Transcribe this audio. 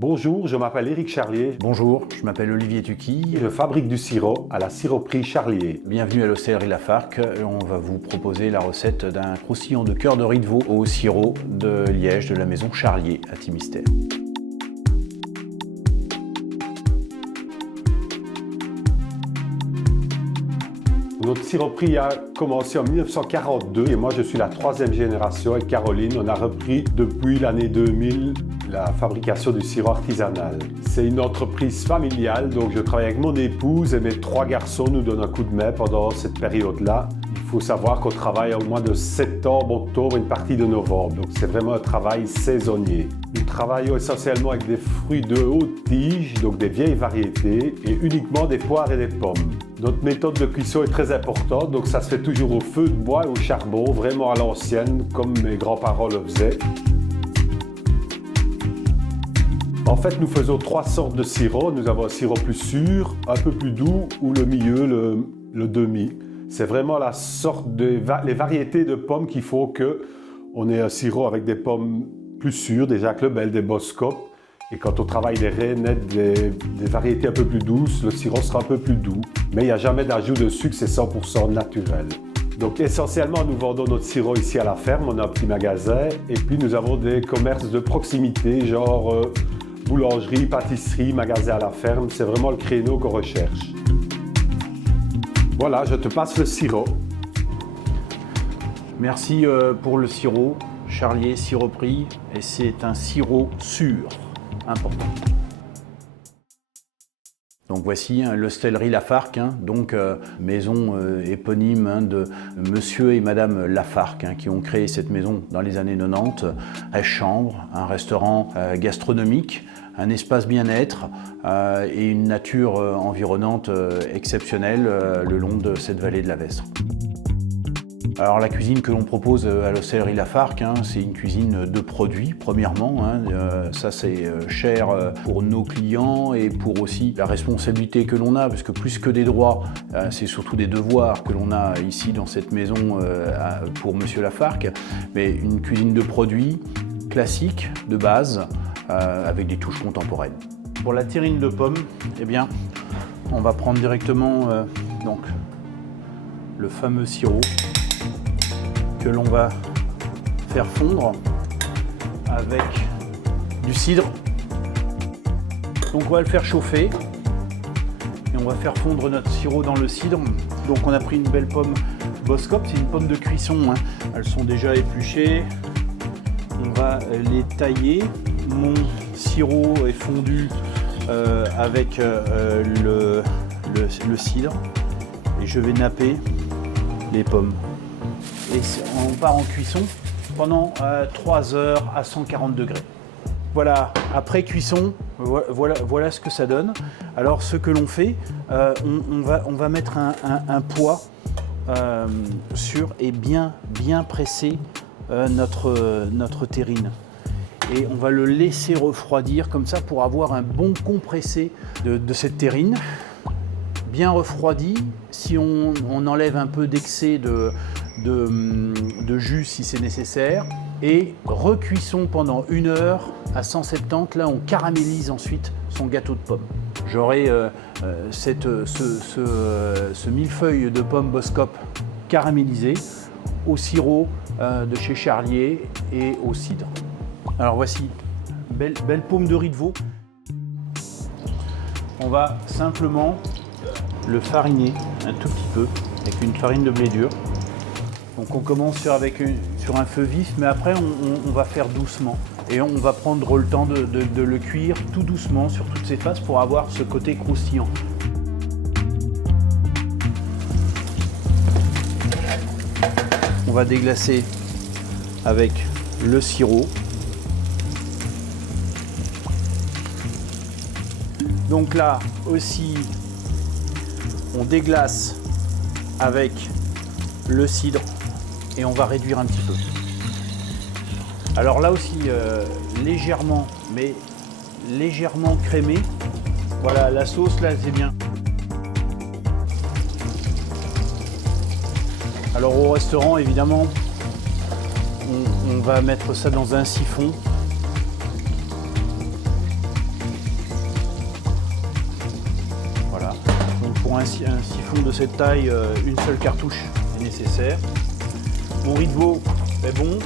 Bonjour, je m'appelle Éric Charlier. Bonjour, je m'appelle Olivier Tucky. Je fabrique du sirop à la siroperie Charlier. Bienvenue à l'Hostellerie Lafarque. On va vous proposer la recette d'un croustillant de cœur de riz de veau au sirop de Liège de la maison Charlier à Timistère. Notre siroperie a commencé en 1942 et moi je suis la troisième génération avec Caroline. On a repris depuis l'année 2000 la fabrication du sirop artisanal. C'est une entreprise familiale, donc je travaille avec mon épouse et mes 3 garçons nous donnent un coup de main pendant cette période-là. Il faut savoir qu'on travaille au mois de septembre, octobre et une partie de novembre, donc c'est vraiment un travail saisonnier. Nous travaillons essentiellement avec des fruits de haute tige, donc des vieilles variétés, et uniquement des poires et des pommes. Notre méthode de cuisson est très importante, donc ça se fait toujours au feu de bois et au charbon, vraiment à l'ancienne, comme mes grands-parents le faisaient. En fait, nous faisons 3 sortes de sirop. Nous avons un sirop plus sûr, un peu plus doux, ou le milieu, le demi. C'est vraiment la sorte les variétés de pommes qu'il faut qu'on ait un sirop avec des pommes plus sûres, des Jacques Lebel, des Boskop. Et quand on travaille des rainettes, des variétés un peu plus douces, le sirop sera un peu plus doux. Mais il n'y a jamais d'ajout de sucre, c'est 100% naturel. Donc essentiellement, nous vendons notre sirop ici à la ferme, on a un petit magasin. Et puis nous avons des commerces de proximité, genre boulangerie, pâtisserie, magasin à la ferme. C'est vraiment le créneau qu'on recherche. Voilà, je te passe le sirop. Merci pour le sirop, Charlier Siroperie, et c'est un sirop sûr, important. Donc voici l'Hostellerie Lafarque, donc maison éponyme de monsieur et madame Lafarque qui ont créé cette maison dans les années 90. 13 chambres, un restaurant gastronomique, un espace bien-être et une nature environnante exceptionnelle le long de cette vallée de la Vestre. Alors la cuisine que l'on propose à l'Hostellerie Lafarque, c'est une cuisine de produits, premièrement. Ça c'est cher pour nos clients et pour aussi la responsabilité que l'on a, parce que plus que des droits, c'est surtout des devoirs que l'on a ici dans cette maison pour monsieur Lafarque. Mais une cuisine de produits classique, de base, avec des touches contemporaines. Pour la terrine de pommes, eh bien, on va prendre directement donc, le fameux sirop que l'on va faire fondre avec du cidre. Donc on va le faire chauffer et on va faire fondre notre sirop dans le cidre. Donc on a pris une belle pomme Boskop, c'est une pomme de cuisson. Elles sont déjà épluchées. On va les tailler. Mon sirop est fondu avec le cidre et je vais napper les pommes. Et on part en cuisson pendant 3 heures à 140 degrés. Voilà, après cuisson, voilà ce que ça donne. Alors ce que l'on fait, on va mettre un poids sur et bien presser notre terrine. Et on va le laisser refroidir comme ça pour avoir un bon compressé de cette terrine. Bien refroidi, si on enlève un peu d'excès de jus si c'est nécessaire, et recuisson pendant 1 heure à 170. Là, on caramélise ensuite son gâteau de pommes. J'aurai ce millefeuille de pommes Boskop caramélisé au sirop de chez Charlier et au cidre. Alors voici, belle paume de riz de veau. On va simplement le fariner un tout petit peu avec une farine de blé dur. Donc on commence sur un feu vif, mais après on va faire doucement. Et on va prendre le temps de le cuire tout doucement sur toutes ses faces pour avoir ce côté croustillant. On va déglacer avec le sirop. Donc là aussi, on déglace avec le cidre et on va réduire un petit peu. Alors là aussi, légèrement crémé. Voilà, la sauce là, c'est bien. Alors au restaurant, évidemment, on va mettre ça dans un siphon. un siphon de cette taille, une seule cartouche est nécessaire. Mon riz de veau est bon.